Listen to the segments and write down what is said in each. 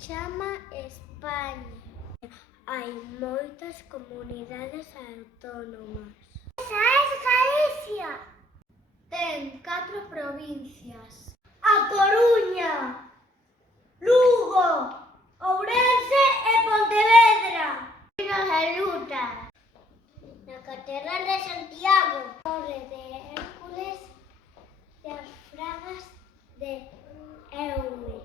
chama España. Hai moitas comunidades autónomas. Esa é Galicia. Ten 4 provincias. A Coruña, Lugo, Ourense e Pontevedra. Nos de Luta. Na Catedral de Santiago. Torre de Hércules e as Fragas de Eume.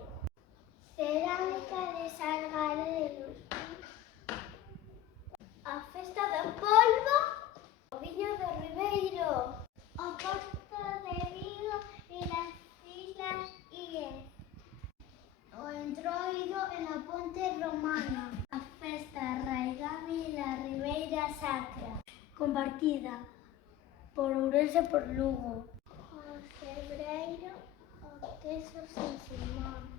Cerámica de Sargadelos. A Festa do Polvo. O Viño do Ribeiro. O Porto de Vigo e las Islas Íes. O Entroido e na Ponte Romana. A Festa Arraigame e la Ribeira Sacra. Compartida por Ourense e por Lugo. O Cebreiro, o queso sin simón.